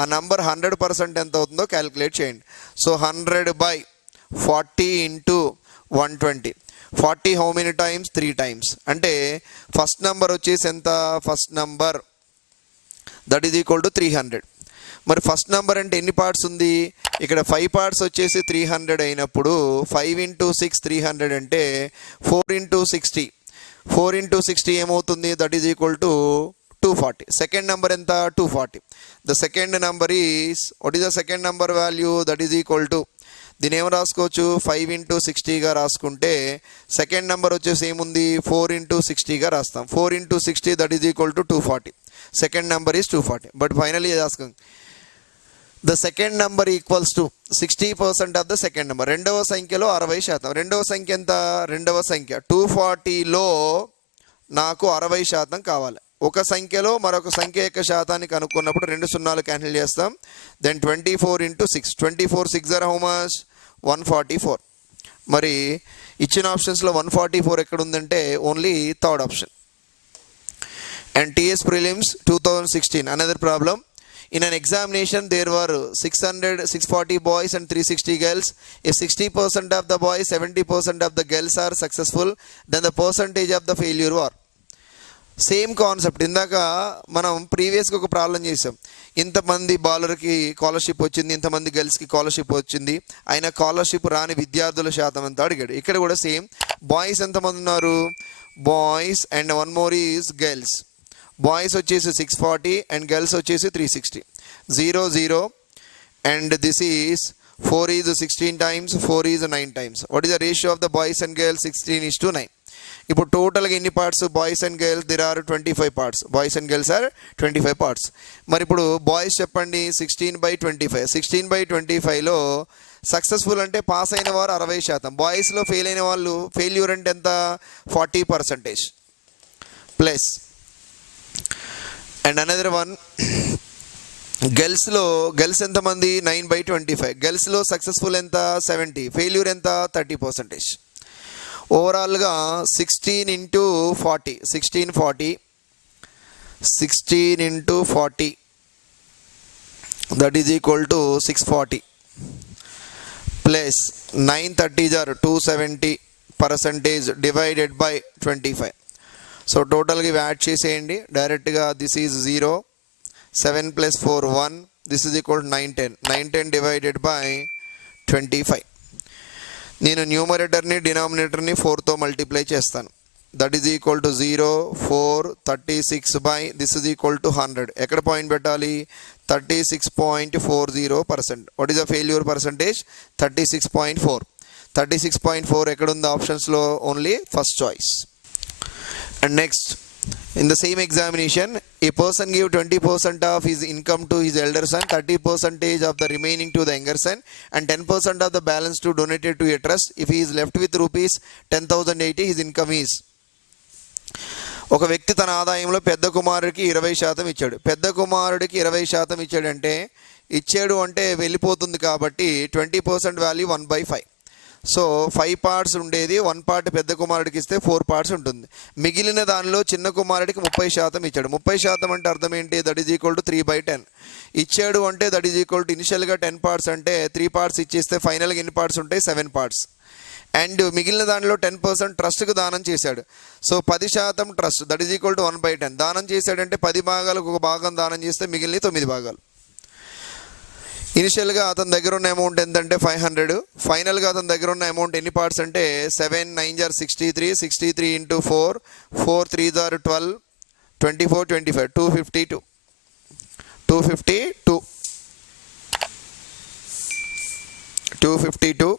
ఆ number 100% ఎంత అవుతుందో calculate చేయండి. So 100/40 into 120. 40 how many times? 3 times. అంటే ఫస్ట్ నంబర్ వచ్చేసి ఎంత? First number that is equal to 300. మరి ఫస్ట్ నెంబర్ అంటే ఎన్ని పార్ట్స్ ఉంది? ఇక్కడ 5 పార్ట్స్ వచ్చేసి 300 అయినప్పుడు 5 into 6 300 అంటే 4 into 60. 4 into 60 ఏమవుతుంది? That is equal to 240. Second number ఎంత? 240. The second number is what is the second number value? That is equal to, దీని ఏం రాసుకోవచ్చు? 5 into 60గా రాసుకుంటే సెకండ్ నెంబర్ వచ్చేసి ఏముంది? 4 into 60గా రాస్తాం. 4 into 60 that is equal to 240. Second number is 240. But finally రాసుకో, the second number equals to 60% of the second number. రెండవ సంఖ్యలో 60%. రెండవ సంఖ్య ఎంత? రెండవ సంఖ్య 240లో నాకు 60% కావాలి. ఒక సంఖ్యలో మరొక సంఖ్య యొక్క శాతాన్ని కనుక్కున్నప్పుడు 2 సున్నాలు క్యాన్సిల్ చేస్తాం. Then 24 into 6. 24 6 are how much? 144. మరి ఇచ్చిన ఆప్షన్స్లో 144 ఎక్కడ ఉందంటే only third option. And TS Prelims 2016 another problem. In an examination there were 640 boys and 360 girls. If 60% of the boys, 70% of the girls are successful, then the percentage of the failure are. Same concept. ఇందాక మనం ప్రీవియస్గా ఒక problem చేసాం. ఇంతమంది బాలర్కి scholarship వచ్చింది, ఇంతమంది గర్ల్స్కి scholarship వచ్చింది, అయినా స్కాలర్షిప్ రాని విద్యార్థుల శాతం ఎంత అడిగాడు. ఇక్కడ కూడా సేమ్. బాయ్స్ ఎంతమంది ఉన్నారు? Boys and one more is girls. Boys వచ్చేసి 640 అండ్ గర్ల్స్ వచ్చేసి 360. 0 0 and this is 4 is 16 times, 4 is 9 times. What is the ratio of the boys and girls? 16:9. ఇప్పుడు టోటల్గా ఎన్ని parts? Boys and girls there are 25 parts. Boys and girls are 25 parts. మరి ఇప్పుడు boys చెప్పండి 16/25. 16/25లో successful అంటే pass అయిన వారు 60%. బాయ్స్లో fail అయిన వాళ్ళు ఫెయిల్యూర్ అంటే ఎంత? 40%. Plus and another one, girls ఎంతమంది? 9/25. గర్ల్స్లో సక్సెస్ఫుల్ ఎంత? 70. ఫెయిల్యూర్ ఎంత? 30%. ఓవరాల్గా 16 into 40. 16 into 40 that is equal to 640 plus 930 are 270% divided by 25. So టోటల్గా ఇవి యాడ్ చేసేయండి డైరెక్ట్గా. This is 0. 7 + 4 1. This is equal to 910. 910 divided by 25. నేను న్యూమరేటర్ని డినామినేటర్ని 4తో మల్టిప్లై చేస్తాను. That is equal to 0 4 36 by this is equal to 100. ఎక్కడ point పెట్టాలి? 36.40%. What is the failure percentage? 36.4. 36.4 ఎక్కడ ఉంది ఆప్షన్స్లో? Only first choice. And next, in the same examination, a person give 20% of his income to his elder son, 30% of the remaining to the younger son, and 10% of the balance to donated to a trust. If he is left with rupees 10,080, his income is. ఒక వ్యక్తి తన ఆదాయంలో పెద్ద కుమారుడికి 20% ఇచ్చాడు. పెద్ద కుమారుడికి 20% ఇచ్చాడంటే ఇచ్చాడు అంటే వెళ్ళిపోతుంది కాబట్టి 20% వాల్యూ 1/5. సో 5 parts ఉండేది, 1 part పెద్ద కుమారుడికి ఇస్తే 4 parts ఉంటుంది. మిగిలిన దానిలో చిన్న కుమారుడికి 30% ఇచ్చాడు. 30% అంటే అర్థం ఏంటి? దట్ ఈజ్ ఈక్వల్ టు 3/10 ఇచ్చాడు అంటే దట్ ఈజ్ ఈక్వల్ టు ఇనిషియల్గా 10 parts అంటే 3 parts ఇచ్చేస్తే ఫైనల్గా ఎన్ని పార్ట్స్ ఉంటాయి? 7 parts. అండ్ మిగిలిన దానిలో 10% ట్రస్ట్కు దానం చేశాడు. So 10% trust that is equal to 1/10. దానం చేశాడంటే 10 భాగాలకు ఒక భాగం దానం చేస్తే మిగిలిన 9 భాగాలు. ఇనిషియల్గా అతని దగ్గర ఉన్న అమౌంట్ ఎంతంటే 500. ఫైనల్గా అతని దగ్గర ఉన్న అమౌంట్ ఎన్ని పార్ట్స్ అంటే 7 9 * 63, 63 × 4, 4 3 * 12, 24 25, 252, 252.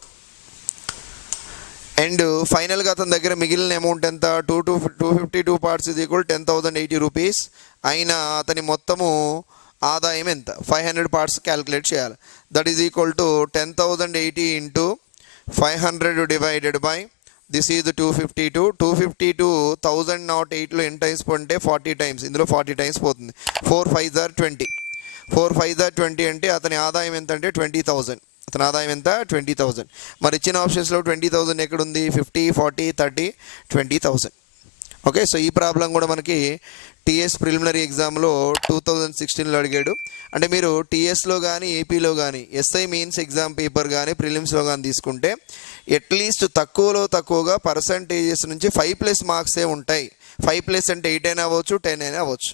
అండ్ ఫైనల్గా అతని దగ్గర మిగిలిన అమౌంట్ ఎంత 252 పార్ట్స్ = 10,080 రూపీస్. అయినా అతని మొత్తము ఆదాయం ఎంత 500 పార్ట్స్ క్యాలిక్యులేట్ చేయాలి. That is equal to 10,080 × 500 divided by this is 252. 252 1008లో ఎన్ని టైమ్స్ పోతే 40 టైమ్స్, ఇందులో 40 టైమ్స్ పోతుంది. 4 5 * 20, 4 5 * 20 అంటే అతని ఆదాయం ఎంత అంటే 20,000. అతని ఆదాయం ఎంత 20,000. మరి ఇచ్చిన ఆప్షన్స్లో 20,000 ఎక్కడుంది? 50 40 30 20,000. ఓకే, సో ఈ ప్రాబ్లం కూడా మనకి టీఎస్ ప్రిలిమినరీ ఎగ్జామ్లో 2016లో అడిగాడు. అంటే మీరు టీఎస్లో కానీ ఏపీలో కానీ ఎస్ఐ మీన్స్ ఎగ్జామ్ పేపర్ కానీ ప్రిలిమ్స్లో కానీ తీసుకుంటే అట్లీస్ట్ తక్కువగా పర్సంటేజెస్ నుంచి 5+ మార్క్సే ఉంటాయి. 5+ అంటే 8 అయినా అవ్వచ్చు, 10 అయినా అవ్వచ్చు.